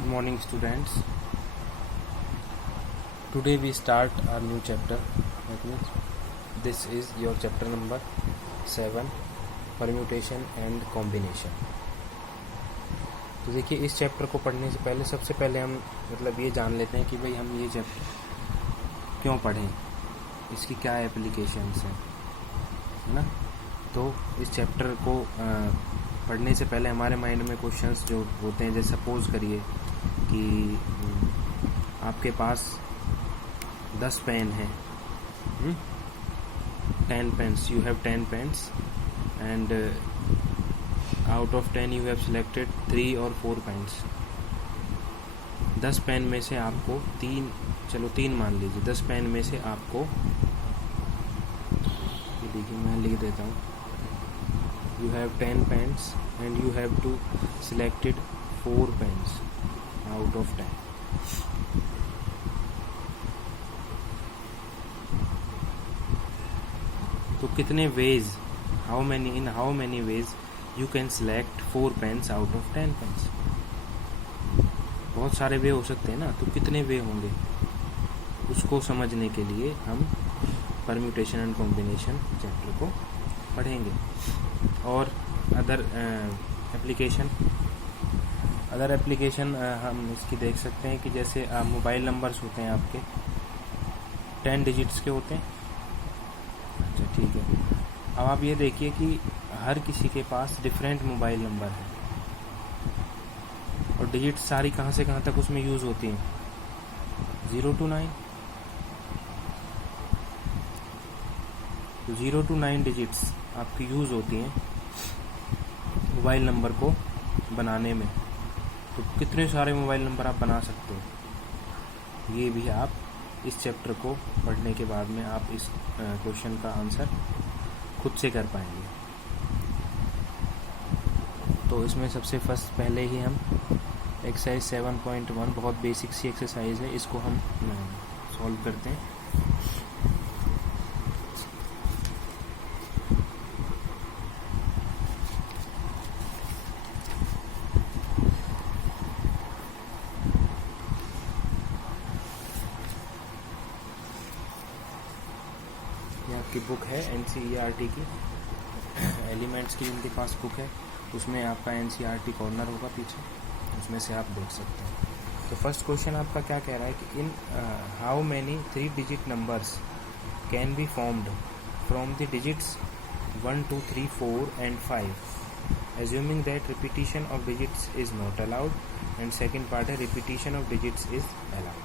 Good morning, students. Today we start our new chapter. That means this is your chapter number 7, permutation and combination. तो देखिए, इस chapter को पढ़ने से पहले सबसे पहले हम ये जान लेते हैं कि भाई हम ये चैप्टर क्यों पढ़ें, इसकी क्या एप्लीकेशंस हैं, है ना। तो इस चैप्टर को पढ़ने से पहले हमारे माइंड में क्वेश्चंस जो होते हैं, जैसे सपोज करिए कि आपके पास 10 पेन हैं, 10 pens, you have 10 pens and out of 10 you have selected 3 और 4 पेन्स। 10 पेन में से आपको 3 मान लीजिए, 10 पेन में से आपको, ये देखिए मैं लिख देता हूँ, you have 10 pens and you have to selected 4 pens out of 10. तो कितने ways, how many ways you can select 4 pens out of 10 pens? बहुत सारे वे हो सकते हैं ना, तो कितने वे होंगे उसको समझने के लिए हम परम्यूटेशन एंड कॉम्बिनेशन चैप्टर को पढ़ेंगे। और अदर एप्लीकेशन हम इसकी देख सकते हैं कि जैसे मोबाइल नंबर्स होते हैं आपके 10 डिजिट्स के होते हैं। अच्छा ठीक है, अब आप ये देखिए कि हर किसी के पास डिफरेंट मोबाइल नंबर है और डिजिट्स सारी कहाँ से कहाँ तक उसमें यूज़ होती हैं, 0 to 9। तो 0 to 9 डिजिट्स आपकी यूज़ होती हैं मोबाइल नंबर को बनाने में। तो कितने सारे मोबाइल नंबर आप बना सकते हो, ये भी आप इस चैप्टर को पढ़ने के बाद में आप इस क्वेश्चन का आंसर खुद से कर पाएंगे। तो इसमें सबसे फर्स्ट पहले ही हम एक्सरसाइज 7.1 बहुत बेसिक सी एक्सरसाइज है, इसको हम सॉल्व करते हैं। आपकी बुक है NCERT की, एलिमेंट्स की जिनके पास बुक है उसमें आपका NCERT कॉर्नर होगा पीछे, उसमें से आप देख सकते हैं। तो फर्स्ट क्वेश्चन आपका क्या कह रहा है कि in how many 3 digit numbers can be formed from the digits 1 2 3 4 and 5 assuming that repetition of digits is not allowed and second part है repetition of digits is allowed.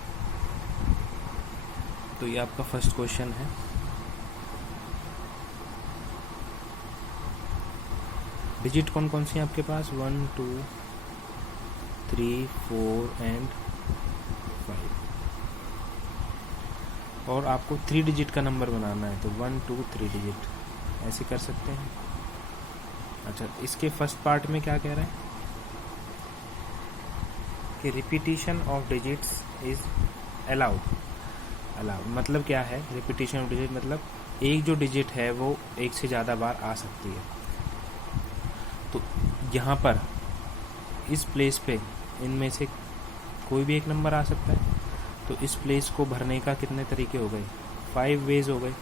तो ये आपका फर्स्ट क्वेश्चन है। डिजिट कौन कौन सी हैं आपके पास, 1 2 3 4 and 5, और आपको 3 डिजिट का नंबर बनाना है, तो 1 2 3 डिजिट ऐसे कर सकते हैं। अच्छा, इसके फर्स्ट पार्ट में क्या कह रहा है कि repetition of digits is allowed. मतलब क्या है, रिपीटिशन ऑफ डिजिट मतलब एक जो डिजिट है वो एक से ज़्यादा बार आ सकती है। तो यहाँ पर इस प्लेस पे इनमें से कोई भी एक नंबर आ सकता है। तो इस प्लेस को भरने का कितने तरीके हो गए, 5 वेज हो गए।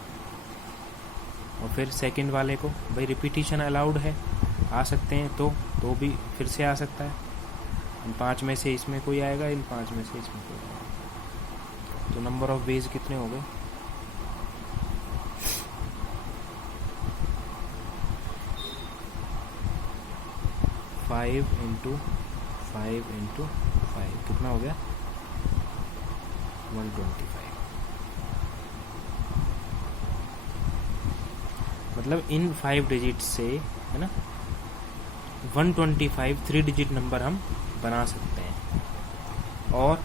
और फिर सेकंड वाले को भाई रिपीटिशन अलाउड है, आ सकते हैं, तो भी फिर से आ सकता है। इन 5 में से इसमें कोई आएगा, इन 5 में से इसमें कोई आएगा। तो नंबर ऑफ वेज कितने हो गए, 5 into 5 into 5 कितना हो गया, 125। मतलब इन 5 डिजिट से, है ना, 125 3 डिजिट नंबर हम बना सकते हैं, और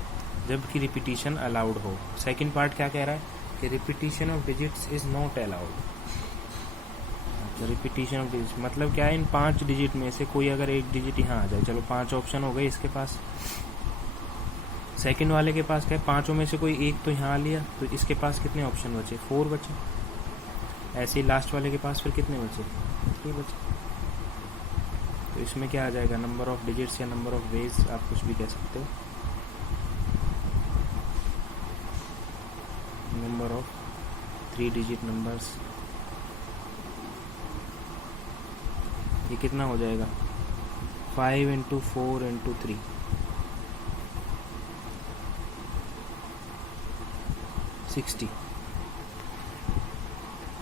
जबकि रिपीटिशन अलाउड हो। सेकंड पार्ट क्या कह रहा है कि repetition of digits is not allowed. Repetition of digit मतलब क्या है, इन 5 डिजिट में से कोई अगर एक डिजिट यहाँ आ जाए, चलो 5 ऑप्शन हो गए इसके पास। सेकंड वाले के पास क्या है, 5 में से कोई एक तो यहाँ आ लिया, तो इसके पास कितने ऑप्शन बचे, 4 बचे। ऐसे ही लास्ट वाले के पास फिर कितने बचे, 3 बचे। तो इसमें क्या आ जाएगा, नंबर ऑफ डिजिट्स या नंबर ऑफ वेज आप कुछ भी कह सकते हो, नंबर ऑफ 3 डिजिट नंबर्स, ये कितना हो जाएगा 5 × 4 × 3, 60।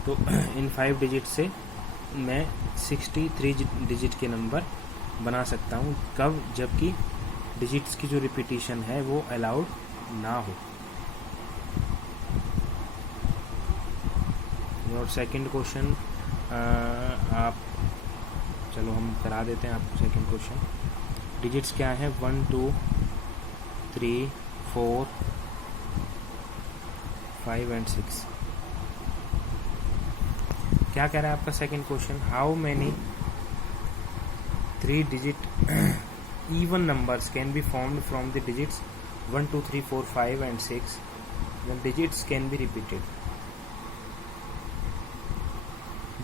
तो इन 5 डिजिट से मैं 63 डिजिट के नंबर बना सकता हूँ। कब? जबकि डिजिट्स की जो रिपीटिशन है वो अलाउड ना हो। और सेकंड क्वेश्चन आप चलो हम करा देते हैं आपको सेकंड क्वेश्चन। डिजिट्स क्या है? 1 2 3 4 5 एंड 6। क्या कह रहा है आपका second question? How many 3 digit even numbers can be formed from the digits 1 2 3 4 5 and 6 when digits can be repeated.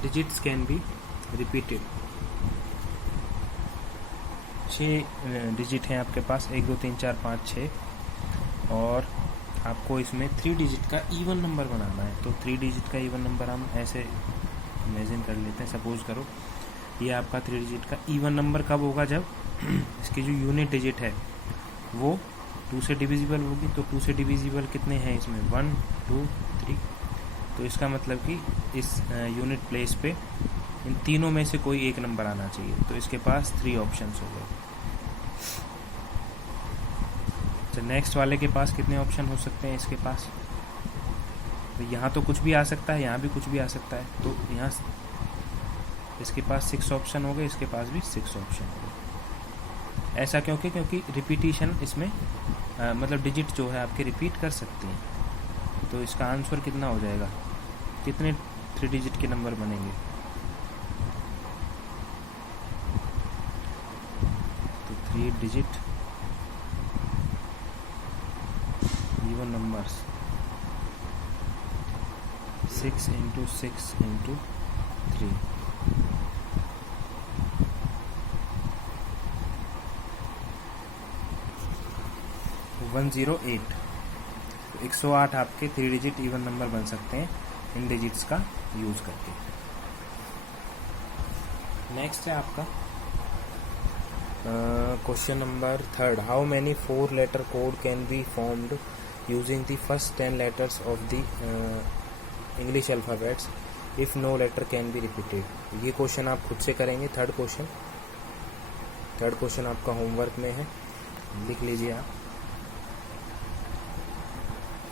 Digits can be repeated. 6 digit हैं आपके पास, 1 2 3 4 5 6, और आपको इसमें 3 डिजिट का इवन नंबर बनाना है। तो 3 डिजिट का इवन नंबर हम ऐसे इमेजिन कर लेते हैं। सपोज करो ये आपका 3 डिजिट का इवन नंबर कब होगा? जब इसकी जो यूनिट डिजिट है वो 2 से डिविजिबल होगी। तो 2 से डिविजिबल कितने हैं इसमें? 1 2 3। तो इसका मतलब कि इस यूनिट प्लेस पे इन तीनों में से कोई एक नंबर आना चाहिए। तो इसके पास 3 ऑप्शंस हो गए। तो नेक्स्ट वाले के पास कितने ऑप्शन हो सकते हैं? इसके पास तो यहाँ तो कुछ भी आ सकता है, यहाँ भी कुछ भी आ सकता है। तो यहाँ इसके पास 6 ऑप्शन हो गए, इसके पास भी 6 ऑप्शन हो गए। ऐसा क्योंकि रिपीटिशन इसमें मतलब डिजिट जो है आपके रिपीट कर सकती हैं। तो इसका आंसर कितना हो जाएगा? कितने 3 डिजिट के नंबर बनेंगे? तो 3 डिजिट इवन नंबर्स 6 × 6 × 3, 108। 108 आपके 3 डिजिट इवन नंबर बन सकते हैं इन डिजिट्स का यूज करके। नेक्स्ट है आपका question number 3। How many 4 letter code can be formed using the first 10 letters of the English alphabets if no letter can be repeated. ये क्वेश्चन आप खुद से करेंगे। थर्ड क्वेश्चन आपका होमवर्क में है, लिख लीजिए आप।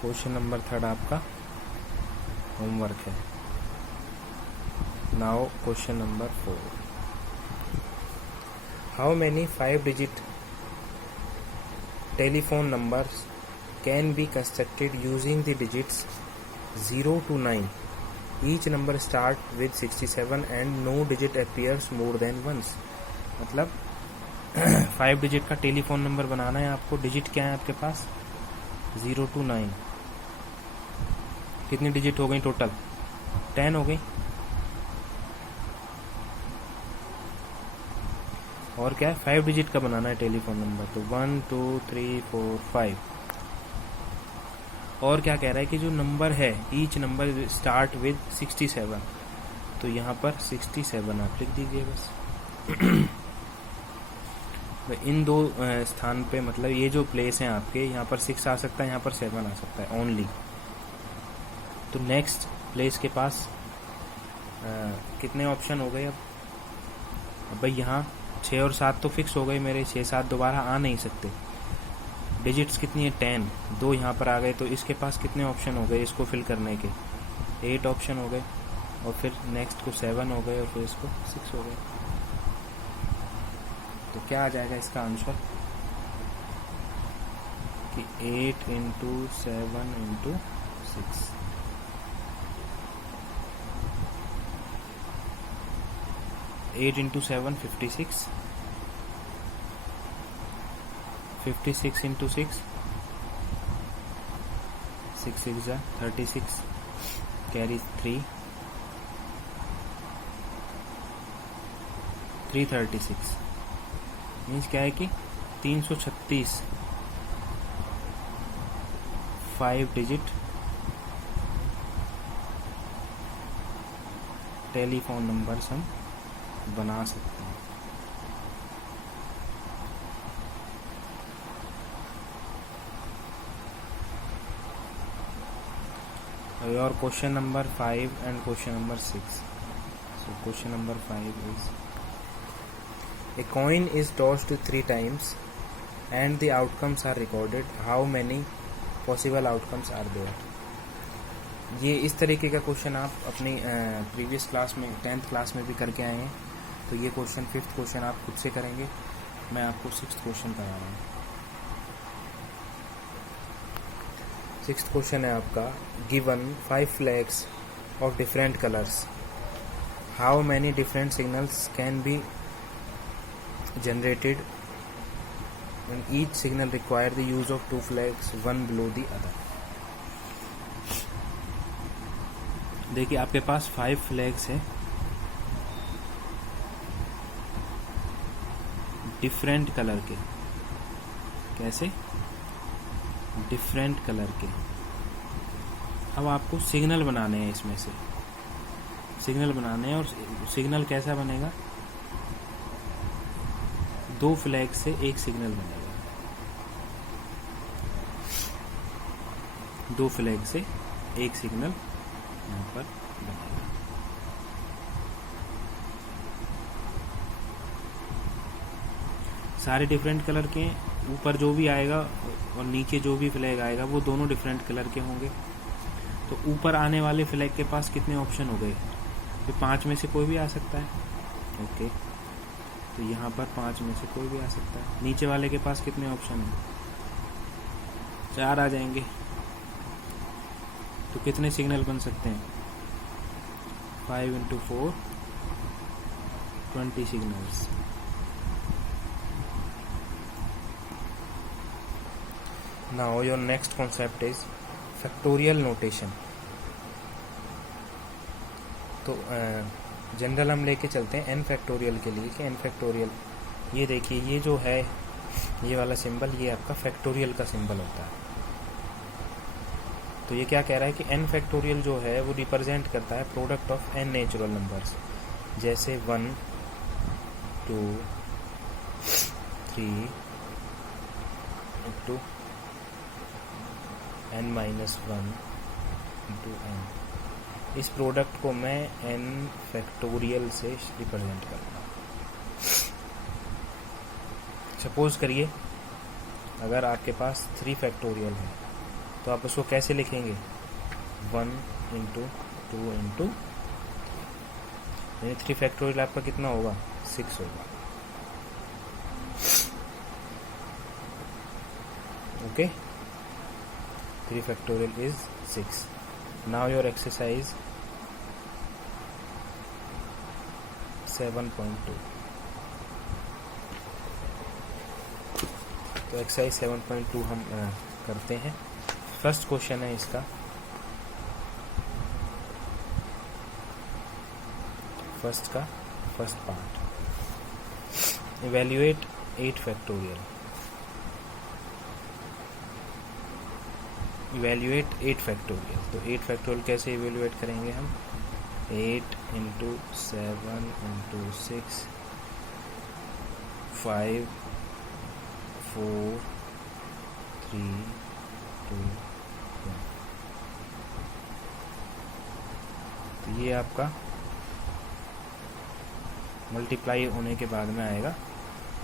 क्वेश्चन नंबर 3 आपका होमवर्क है। Now question number 4। How many 5 digit telephone numbers can be constructed using the digits 0 to 9? Each number start with 67 and no digit appears more than once. मतलब 5 digit का telephone number बनाना है आपको। Digit क्या है आपके पास? 0 to 9। कितनी digit हो गई टोटल? 10 हो गई। और क्या है? 5 डिजिट का बनाना है टेलीफोन नंबर। तो 1 2 3 4 5। और क्या कह रहा है कि जो नंबर है ईच नंबर स्टार्ट विद 67। तो यहाँ पर 67 आप लिख दीजिए बस। इन 2 स्थान पे मतलब ये जो प्लेस हैं आपके, यहाँ पर 6 आ सकता है, यहाँ पर 7 आ सकता है ओनली। तो नेक्स्ट प्लेस के पास कितने ऑप्शन हो गए? अब भाई यहाँ 6 और 7 तो फिक्स हो गए मेरे, 6 7 दोबारा आ नहीं सकते। डिजिट्स कितनी है? 10। 2 यहाँ पर आ गए। तो इसके पास कितने ऑप्शन हो गए इसको फिल करने के? 8 ऑप्शन हो गए। और फिर नेक्स्ट को 7 हो गए, और फिर इसको 6 हो गए। तो क्या आ जाएगा इसका आंसर? कि 8 × 7 × 6। 8 × 7 56, 56 × 6, 6 6 36, कैरी 3, 336। मीन्स क्या है कि 336 5 डिजिट टेलीफोन नंबर्स हम बना सकते हैं। और question number 5 and question number 6. So question number 5 is, a coin is tossed 3 times and the outcomes are recorded. How many possible outcomes are there? ये इस तरीके का क्वेश्चन आप अपनी प्रीवियस क्लास में 10th क्लास में भी करके आए हैं, तो ये क्वेश्चन 5th क्वेश्चन आप खुद से करेंगे। मैं आपको 6th क्वेश्चन करा रहा हूँ। 6th क्वेश्चन है आपका, given 5 flags of different colors, how many different signals can be generated when each signal require the use of 2 flags, one below the other. देखिए आपके पास 5 फ्लैग्स हैं डिफरेंट कलर के। कैसे? डिफरेंट कलर के। अब आपको सिग्नल बनाने हैं, इसमें से सिग्नल बनाने हैं। और सिग्नल कैसा बनेगा? 2 फ्लैग से एक सिग्नल बनेगा। 2 फ्लैग से एक सिग्नल यहाँ पर बनेगा। सारे डिफरेंट कलर के, ऊपर जो भी आएगा और नीचे जो भी फ्लैग आएगा वो दोनों डिफरेंट कलर के होंगे। तो ऊपर आने वाले फ्लैग के पास कितने ऑप्शन हो गए? तो 5 में से कोई भी आ सकता है। ओके, तो यहाँ पर 5 में से कोई भी आ सकता है। नीचे वाले के पास कितने ऑप्शन हैं? 4 आ जाएंगे। तो कितने सिग्नल बन सकते हैं? 5 into 4 20 signals. Now your next concept is factorial notation. तो जनरल हम लेके चलते हैं n फैक्टोरियल के लिए कि n फैक्टोरियल, ये देखिए ये जो है ये वाला सिंबल, ये आपका फैक्टोरियल का सिंबल होता है। तो ये क्या कह रहा है कि n फैक्टोरियल जो है वो रिप्रेजेंट करता है product of n natural numbers, जैसे 1 2 3 इंटू n-1 इंटू n। इस प्रोडक्ट को मैं n फैक्टोरियल से रिप्रेजेंट करूँगा। सपोज करिए अगर आपके पास 3 फैक्टोरियल है तो आप उसको कैसे लिखेंगे? 1 इंटू 2 इंटू, यानी 3 फैक्टोरियल आपका कितना होगा? 6 होगा। Okay, 3 factorial is 6. Now your exercise 7.2. तो एक्सरसाइज 7.2 हम करते हैं। फर्स्ट क्वेश्चन है इसका, first part, evaluate 8 factorial. Evaluate 8 factorial. तो 8 फैक्टोरियल कैसे इवैल्यूएट करेंगे हम? 8 इंटू 7 इंटू 6 5 4 3 2 1। तो ये आपका मल्टीप्लाई होने के बाद में आएगा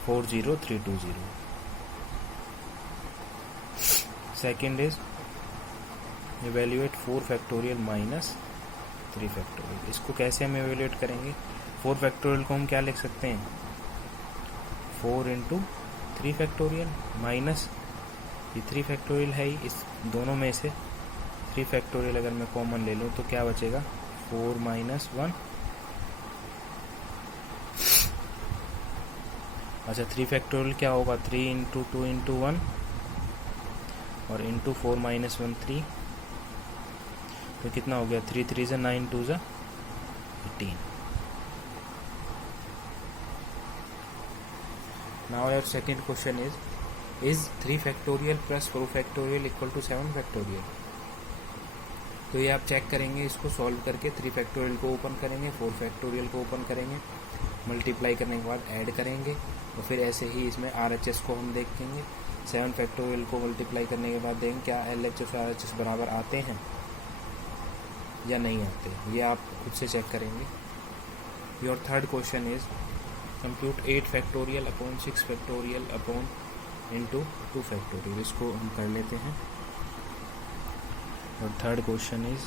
40320। Second is evaluate 4 factorial minus 3 factorial. इसको कैसे हम इवैल्यूएट करेंगे? 4 फैक्टोरियल को हम क्या लिख सकते हैं? 4 इंटू 3 फैक्टोरियल माइनस ये 3 फैक्टोरियल है ही, इस दोनों में से 3 फैक्टोरियल अगर मैं कॉमन ले लूँ तो क्या बचेगा? 4 माइनस 1। अच्छा, 3 फैक्टोरियल क्या होगा? 3 इंटू 2 इंटू 1 और इंटू 4 माइनस 1 3, तो कितना हो गया? 3 3 ज़ा 9 2 ज़ा 18। Now your second question is 3 factorial plus 4 factorial equal to 7 factorial. तो ये आप चेक करेंगे, इसको सॉल्व करके 3 फैक्टोरियल को ओपन करेंगे, 4 फैक्टोरियल को ओपन करेंगे, मल्टीप्लाई करने के बाद ऐड करेंगे, और फिर ऐसे ही इसमें RHS को हम देखेंगे। 7 फैक्टोरियल को मल्टीप्लाई करने के बाद देखेंगे क्या LHS और RHS बराबर आते हैं या नहीं आते, ये आप खुद से चेक करेंगे। Your third question is compute 8 factorial upon 6 factorial upon into 2 factorial. इसको हम कर लेते हैं। और third question is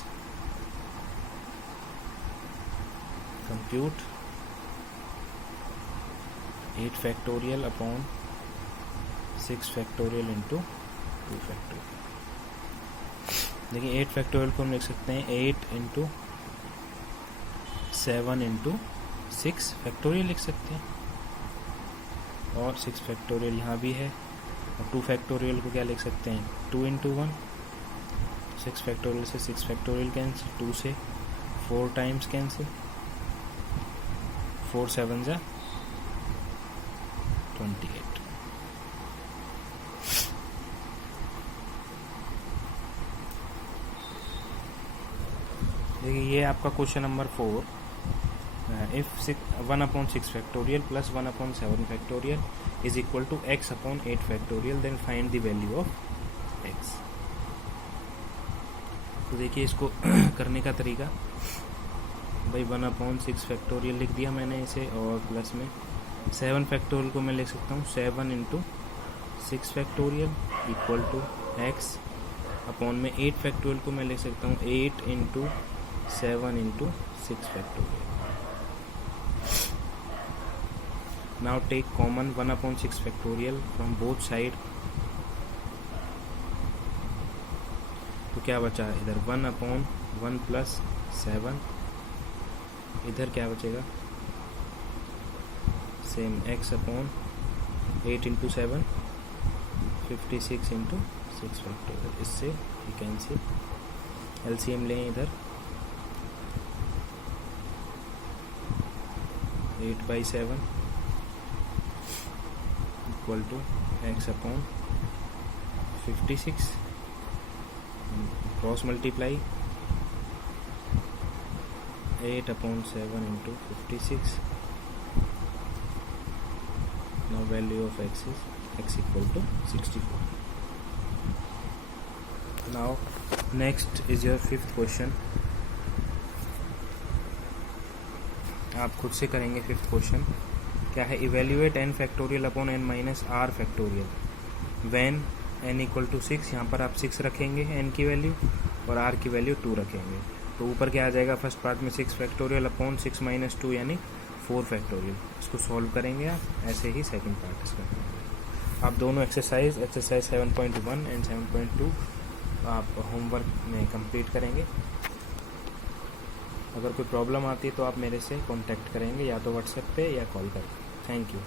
compute 8 factorial upon 6 factorial into 2 factorial. देखिए 8 फैक्टोरियल को हम लिख सकते हैं 8 इंटू 7 इंटू 6 फैक्टोरियल लिख सकते हैं, और 6 फैक्टोरियल यहाँ भी है। और 2 फैक्टोरियल को क्या लिख सकते हैं 2 इंटू 1। 6 फैक्टोरियल से 6 फैक्टोरियल कैंसिल, 2 से 4 टाइम्स कैंसिल, 4 7 जा 28। देखिए ये आपका question number 4। If 1/6 factorial plus 1/7 factorial is equal to x/8 factorial, then find the value of x। तो देखिए इसको करने का तरीका, भाई 1/6 फैक्टोरियल लिख दिया मैंने इसे, और प्लस में 7 फैक्टोरियल को मैं लिख सकता हूँ 7 into 6 factorial equal to x, upon में 8 फैक्टोरियल को मैं लिख सकता हूँ 8 into 7 into 6 factorial. Now take common 1/6 factorial from both side. तो क्या बचा इधर 1/1 प्लस 7, इधर क्या बचेगा same x/8 into 7 56 into 6 factorial. इससे ये कैंसिल, LCM लें इधर 8/7 equal to x/56, cross multiply 8/7 into 56। Now value of x is x equal to 64. Now next is your 5th question. आप खुद से करेंगे 5th क्वेश्चन। क्या है, evaluate n factorial upon n minus r factorial when n equal to 6। यहाँ पर आप 6 रखेंगे n की वैल्यू, और r की वैल्यू 2 रखेंगे। तो ऊपर क्या आ जाएगा, फर्स्ट पार्ट में 6 फैक्टोरियल अपॉन 6 माइनस 2 यानी 4 फैक्टोरियल। इसको सॉल्व करेंगे आप, ऐसे ही सेकंड पार्ट इसका। आप दोनों एक्सरसाइज 7.1 एंड 7.2 आप होमवर्क में कंप्लीट करेंगे। अगर कोई प्रॉब्लम आती है तो आप मेरे से कांटेक्ट करेंगे, या तो व्हाट्सएप पे या कॉल करके। Thank you.